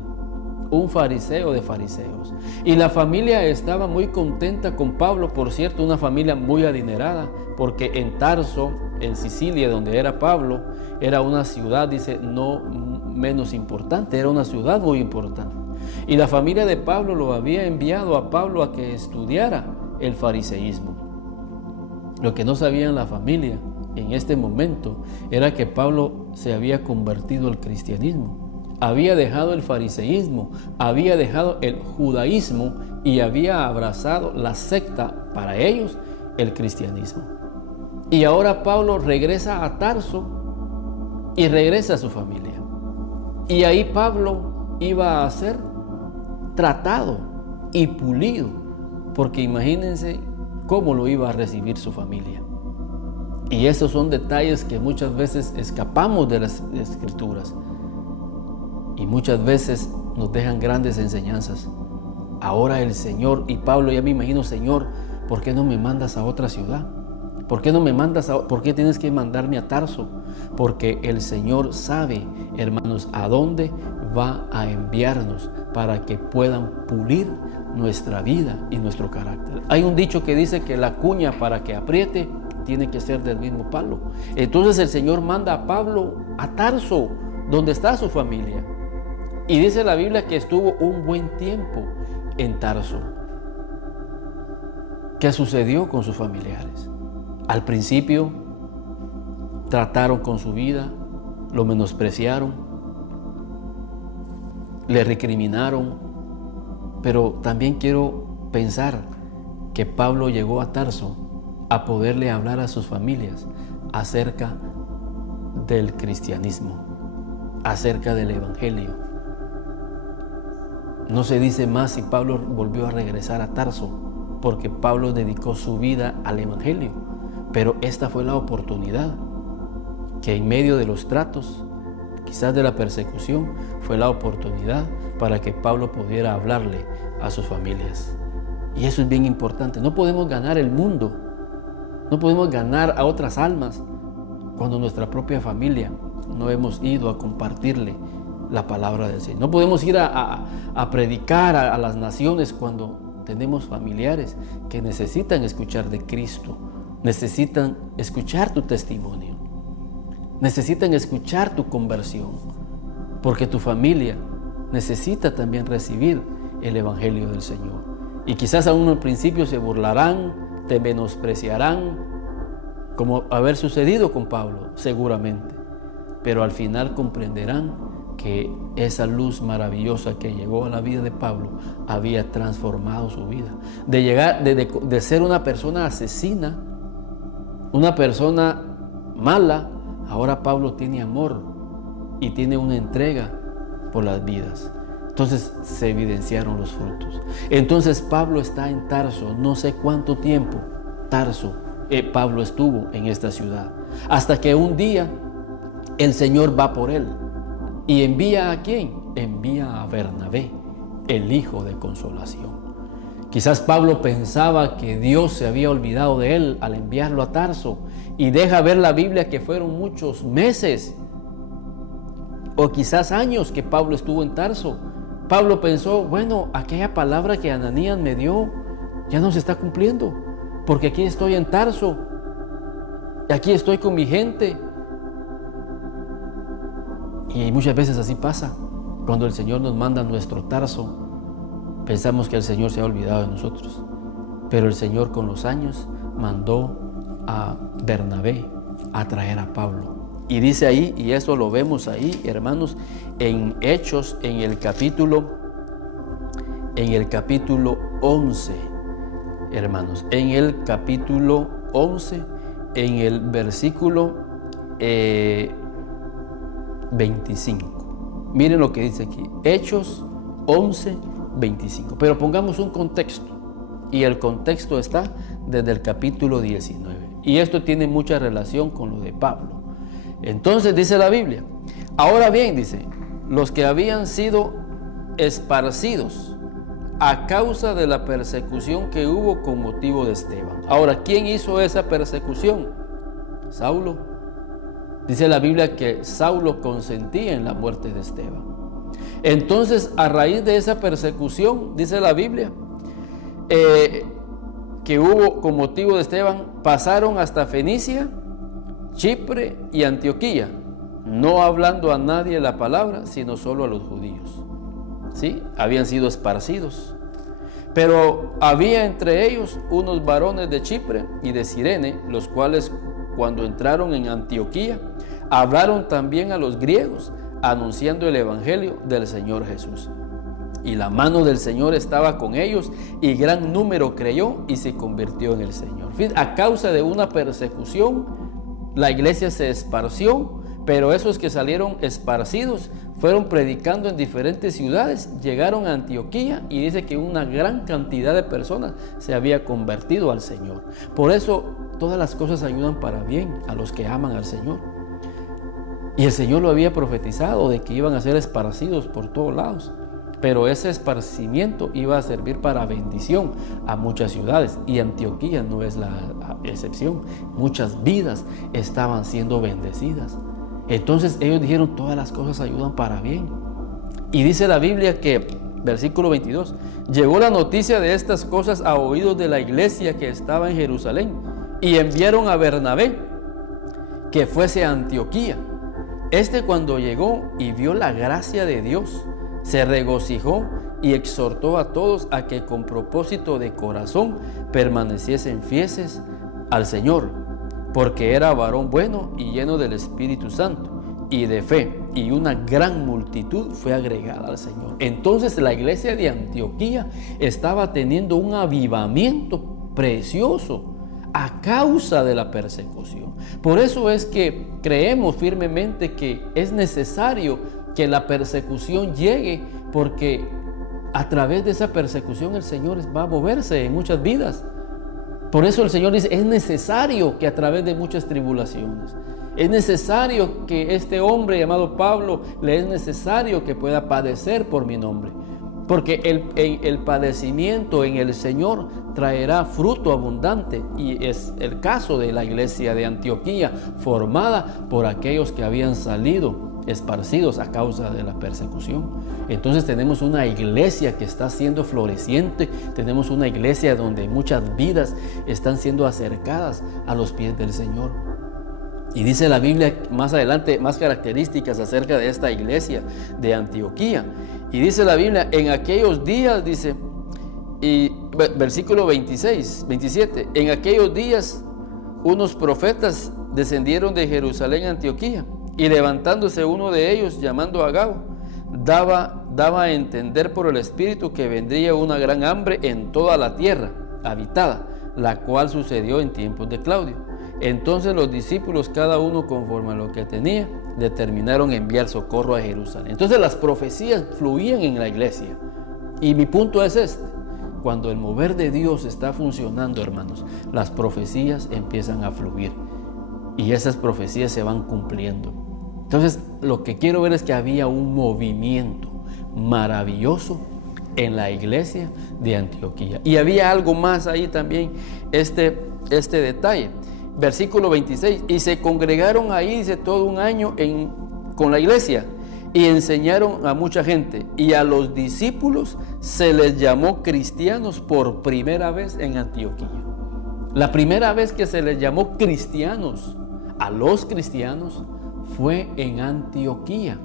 un fariseo de fariseos. Y la familia estaba muy contenta con Pablo, por cierto, una familia muy adinerada, porque en Tarso, en Sicilia, donde era Pablo, era una ciudad, dice, no menos importante, era una ciudad muy importante. Y la familia de Pablo lo había enviado a Pablo a que estudiara el fariseísmo. Lo que no sabía la familia en este momento era que Pablo se había convertido al cristianismo. Había dejado el fariseísmo, había dejado el judaísmo y había abrazado la secta, para ellos, el cristianismo. Y ahora Pablo regresa a Tarso y regresa a su familia. Y ahí Pablo iba a ser tratado y pulido, porque imagínense cómo lo iba a recibir su familia. Y esos son detalles que muchas veces escapamos de las Escrituras y muchas veces nos dejan grandes enseñanzas. Ahora el Señor, y Pablo, ya me imagino, Señor, ¿por qué no me mandas a otra ciudad? ¿Por qué no me mandas por qué tienes que mandarme a Tarso? Porque el Señor sabe, hermanos, a dónde va a enviarnos para que puedan pulir nuestra vida y nuestro carácter. Hay un dicho que dice que la cuña, para que apriete, tiene que ser del mismo palo. Entonces el Señor manda a Pablo a Tarso, donde está su familia. Y dice la Biblia que estuvo un buen tiempo en Tarso. ¿Qué sucedió con sus familiares? Al principio trataron con su vida, lo menospreciaron, le recriminaron, pero también quiero pensar que Pablo llegó a Tarso a poderle hablar a sus familias acerca del cristianismo, acerca del evangelio. No se dice más si Pablo volvió a regresar a Tarso, porque Pablo dedicó su vida al evangelio, pero esta fue la oportunidad que en medio de los tratos, quizás de la persecución, fue la oportunidad para que Pablo pudiera hablarle a sus familias. Y eso es bien importante. No podemos ganar el mundo, no podemos ganar a otras almas cuando nuestra propia familia no hemos ido a compartirle la palabra del Señor. No podemos ir a predicar a las naciones cuando tenemos familiares que necesitan escuchar de Cristo, necesitan escuchar tu testimonio, necesitan escuchar tu conversión, porque tu familia necesita también recibir el evangelio del Señor. Y quizás aún al principio se burlarán, te menospreciarán, como haber sucedido con Pablo, seguramente, pero al final comprenderán que esa luz maravillosa que llegó a la vida de Pablo había transformado su vida. De ser una persona asesina, una persona mala, ahora Pablo tiene amor y tiene una entrega por las vidas. Entonces se evidenciaron los frutos. Entonces Pablo está en Tarso, no sé cuánto tiempo Pablo estuvo en esta ciudad, hasta que un día el Señor va por él. ¿Y envía a quién? Envía a Bernabé, el hijo de consolación. Quizás Pablo pensaba que Dios se había olvidado de él al enviarlo a Tarso, y deja ver la Biblia que fueron muchos meses o quizás años que Pablo estuvo en Tarso. Pablo pensó, bueno, aquella palabra que Ananías me dio ya no se está cumpliendo, porque aquí estoy en Tarso, y aquí estoy con mi gente. Y muchas veces así pasa. Cuando el Señor nos manda a nuestro Tarso, pensamos que el Señor se ha olvidado de nosotros. Pero el Señor con los años mandó a Bernabé a traer a Pablo. Y dice ahí, y eso lo vemos ahí, hermanos, en Hechos, en el capítulo 11, hermanos, en el capítulo 11, en el versículo 25. Miren lo que dice aquí, Hechos 11, 25. Pero pongamos un contexto, y el contexto está desde el capítulo 19. Y esto tiene mucha relación con lo de Pablo. Entonces dice la Biblia, ahora bien, dice, los que habían sido esparcidos a causa de la persecución que hubo con motivo de Esteban. Ahora, ¿quién hizo esa persecución? Saulo. Dice la Biblia que Saulo consentía en la muerte de Esteban. Entonces, a raíz de esa persecución, dice la Biblia, que hubo con motivo de Esteban, pasaron hasta Fenicia, Chipre y Antioquía, no hablando a nadie la palabra, sino solo a los judíos. ¿Sí? Habían sido esparcidos. Pero había entre ellos unos varones de Chipre y de Cirene, los cuales cuando entraron en Antioquía, hablaron también a los griegos, anunciando el evangelio del Señor Jesús. Y la mano del Señor estaba con ellos, y gran número creyó y se convirtió en el Señor. A causa de una persecución, la iglesia se esparció, pero esos que salieron esparcidos fueron predicando en diferentes ciudades, llegaron a Antioquía y dice que una gran cantidad de personas se había convertido al Señor. Por eso todas las cosas ayudan para bien a los que aman al Señor. Y el Señor lo había profetizado de que iban a ser esparcidos por todos lados. Pero ese esparcimiento iba a servir para bendición a muchas ciudades, y Antioquía no es la excepción. Muchas vidas estaban siendo bendecidas. Entonces ellos dijeron, todas las cosas ayudan para bien. Y dice la Biblia que, versículo 22, llegó la noticia de estas cosas a oídos de la iglesia que estaba en Jerusalén, y enviaron a Bernabé que fuese a Antioquía. Cuando llegó y vio la gracia de Dios, se regocijó y exhortó a todos a que con propósito de corazón permaneciesen fieles al Señor, porque era varón bueno y lleno del Espíritu Santo y de fe, y una gran multitud fue agregada al Señor. Entonces la iglesia de Antioquía estaba teniendo un avivamiento precioso a causa de la persecución. Por eso es que creemos firmemente que es necesario que la persecución llegue, porque a través de esa persecución el Señor va a moverse en muchas vidas. Por eso el Señor dice, es necesario que a través de muchas tribulaciones, es necesario que este hombre llamado Pablo, le es necesario que pueda padecer por mi nombre, porque el padecimiento en el Señor traerá fruto abundante, y es el caso de la iglesia de Antioquía, formada por aquellos que habían salido esparcidos a causa de la persecución. Entonces tenemos una iglesia que está siendo floreciente, tenemos una iglesia donde muchas vidas están siendo acercadas a los pies del Señor. Y dice la Biblia más adelante más características acerca de esta iglesia de Antioquía. Y dice la Biblia, en aquellos días, dice, y versículo 27, en aquellos días unos profetas descendieron de Jerusalén a Antioquía, y levantándose uno de ellos, llamando a Agabo, daba a entender por el Espíritu que vendría una gran hambre en toda la tierra habitada, la cual sucedió en tiempos de Claudio. Entonces los discípulos, cada uno conforme a lo que tenía, determinaron enviar socorro a Jerusalén. Entonces las profecías fluían en la iglesia. Y mi punto es este: cuando el mover de Dios está funcionando, hermanos, las profecías empiezan a fluir y esas profecías se van cumpliendo. Entonces lo que quiero ver es que había un movimiento maravilloso en la iglesia de Antioquía. Y había algo más ahí también, este detalle. Versículo 26, y se congregaron ahí, dice, todo un año con la iglesia, y enseñaron a mucha gente, y a los discípulos se les llamó cristianos por primera vez en Antioquía. La primera vez que se les llamó cristianos a los cristianos fue en Antioquía.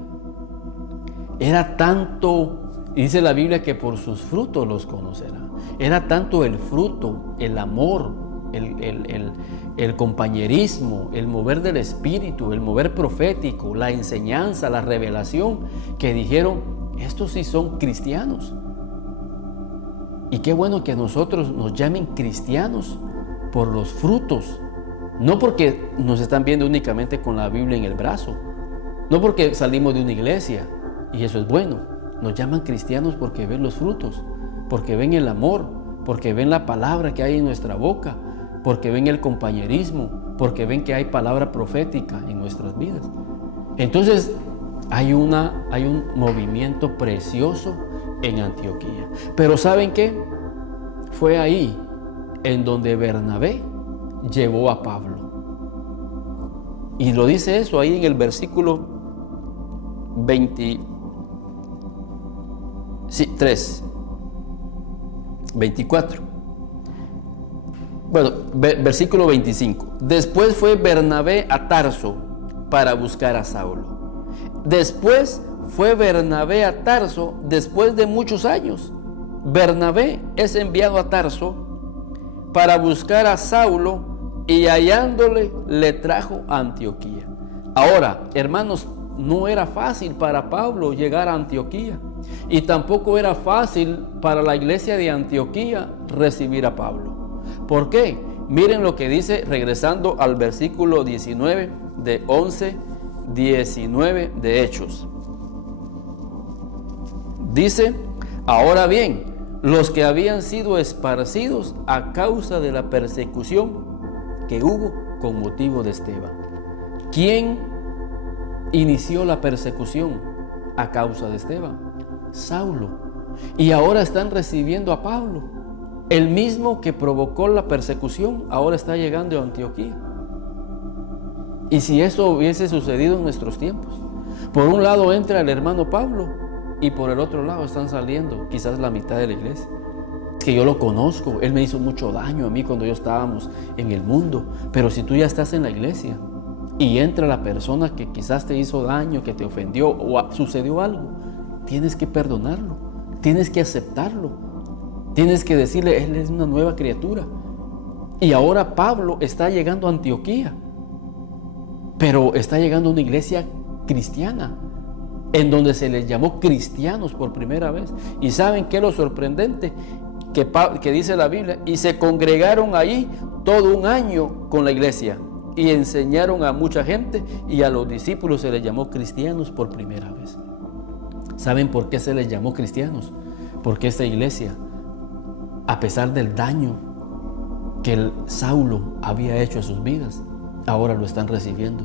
Era tanto, dice la Biblia, que por sus frutos los conocerá. Era tanto el fruto, el amor, el compañerismo, el mover del Espíritu, el mover profético, la enseñanza, la revelación, que dijeron, estos sí son cristianos. Y qué bueno que nosotros nos llamen cristianos por los frutos, no porque nos están viendo únicamente con la Biblia en el brazo, no porque salimos de una iglesia y eso es bueno. Nos llaman cristianos porque ven los frutos, porque ven el amor, porque ven la palabra que hay en nuestra boca, porque ven el compañerismo, porque ven que hay palabra profética en nuestras vidas. Entonces hay un movimiento precioso en Antioquía. Pero ¿saben qué? Fue ahí en donde Bernabé llevó a Pablo. Y lo dice eso ahí en el versículo 24. Bueno, versículo 25. Después fue Bernabé a Tarso para buscar a Saulo. Después de muchos años, Bernabé es enviado a Tarso para buscar a Saulo, y hallándole le trajo a Antioquía. Ahora, hermanos, no era fácil para Pablo llegar a Antioquía, y tampoco era fácil para la iglesia de Antioquía recibir a Pablo. ¿Por qué? Miren lo que dice, regresando al versículo 19 de 11-19 de Hechos. Dice, ahora bien, los que habían sido esparcidos a causa de la persecución que hubo con motivo de Esteban. ¿Quién inició la persecución a causa de Esteban? Saulo. Y ahora están recibiendo a Pablo. El mismo que provocó la persecución ahora está llegando a Antioquía. Y si eso hubiese sucedido en nuestros tiempos, por un lado entra el hermano Pablo y por el otro lado están saliendo quizás la mitad de la iglesia. Es que yo lo conozco, él me hizo mucho daño a mí cuando yo estábamos en el mundo, pero si tú ya estás en la iglesia y entra la persona que quizás te hizo daño, que te ofendió o sucedió algo, tienes que perdonarlo, tienes que aceptarlo, tienes que decirle, él es una nueva criatura. Y ahora Pablo está llegando a Antioquía, pero está llegando a una iglesia cristiana, en donde se les llamó cristianos por primera vez. ¿Y saben qué es lo sorprendente? Que dice la Biblia, y se congregaron ahí todo un año con la iglesia, y enseñaron a mucha gente, y a los discípulos se les llamó cristianos por primera vez. ¿Saben por qué se les llamó cristianos? Porque esta iglesia, a pesar del daño que el Saulo había hecho a sus vidas, ahora lo están recibiendo.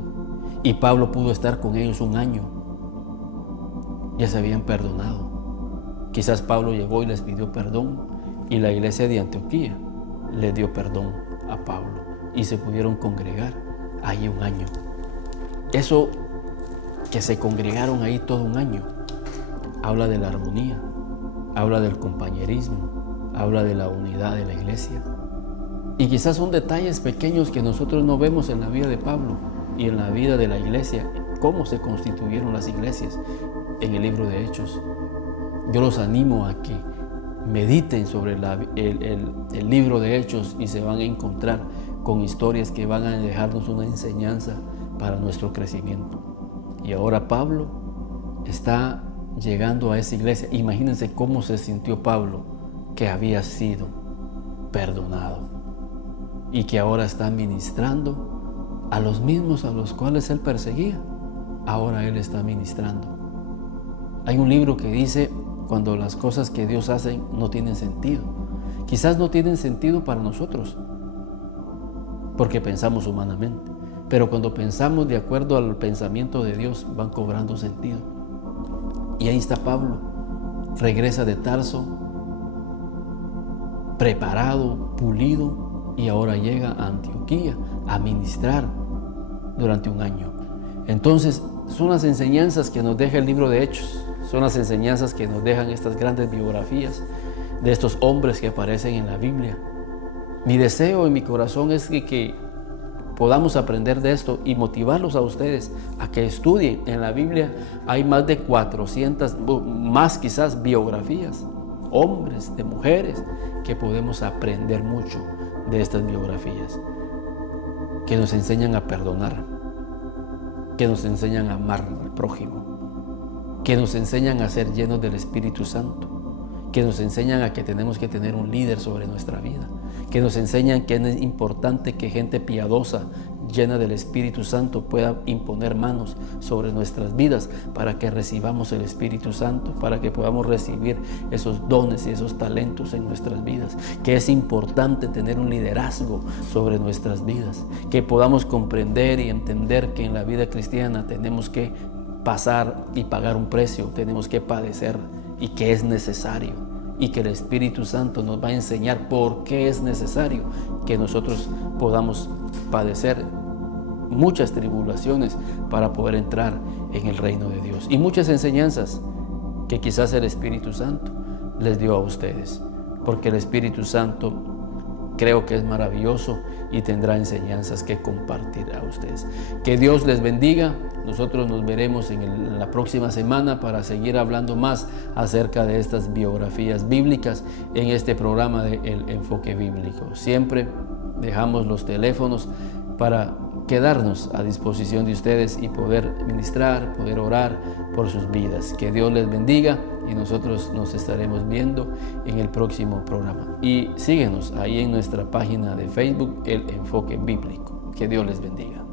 Y Pablo pudo estar con ellos un año. Ya se habían perdonado. Quizás Pablo llegó y les pidió perdón, y la iglesia de Antioquía le dio perdón a Pablo, y se pudieron congregar ahí un año. Eso que se congregaron ahí todo un año, habla de la armonía, habla del compañerismo, habla de la unidad de la iglesia. Y quizás son detalles pequeños que nosotros no vemos en la vida de Pablo y en la vida de la iglesia, cómo se constituyeron las iglesias en el libro de Hechos. Yo los animo a que mediten sobre el libro de Hechos, y se van a encontrar con historias que van a dejarnos una enseñanza para nuestro crecimiento. Y ahora Pablo está llegando a esa iglesia. Imagínense cómo se sintió Pablo, que había sido perdonado y que ahora está ministrando a los mismos a los cuales él perseguía. Ahora él está ministrando. Hay un libro que dice, cuando las cosas que Dios hace no tienen sentido. Quizás no tienen sentido para nosotros, porque pensamos humanamente, pero cuando pensamos de acuerdo al pensamiento de Dios, van cobrando sentido. Y ahí está Pablo, regresa de Tarso, preparado, pulido, y ahora llega a Antioquía a ministrar durante un año. Entonces, son las enseñanzas que nos deja el libro de Hechos, son las enseñanzas que nos dejan estas grandes biografías de estos hombres que aparecen en la Biblia. Mi deseo en mi corazón es que podamos aprender de esto y motivarlos a ustedes a que estudien. En la Biblia hay más de 400, más quizás, biografías, hombres, de mujeres, que podemos aprender mucho de estas biografías, que nos enseñan a perdonar, que nos enseñan a amar al prójimo, que nos enseñan a ser llenos del Espíritu Santo, que nos enseñan a que tenemos que tener un líder sobre nuestra vida, que nos enseñan que es importante que gente piadosa, llena del Espíritu Santo, pueda imponer manos sobre nuestras vidas para que recibamos el Espíritu Santo, para que podamos recibir esos dones y esos talentos en nuestras vidas, que es importante tener un liderazgo sobre nuestras vidas, que podamos comprender y entender que en la vida cristiana tenemos que pasar y pagar un precio, tenemos que padecer, y que es necesario, y que el Espíritu Santo nos va a enseñar por qué es necesario que nosotros podamos padecer muchas tribulaciones para poder entrar en el reino de Dios, y muchas enseñanzas que quizás el Espíritu Santo les dio a ustedes, porque el Espíritu Santo creo que es maravilloso y tendrá enseñanzas que compartir a ustedes. Que Dios les bendiga. Nosotros nos veremos en la próxima semana para seguir hablando más acerca de estas biografías bíblicas en este programa de El Enfoque Bíblico. Siempre dejamos los teléfonos para quedarnos a disposición de ustedes y poder ministrar, poder orar por sus vidas. Que Dios les bendiga, y nosotros nos estaremos viendo en el próximo programa. Y síguenos ahí en nuestra página de Facebook, El Enfoque Bíblico. Que Dios les bendiga.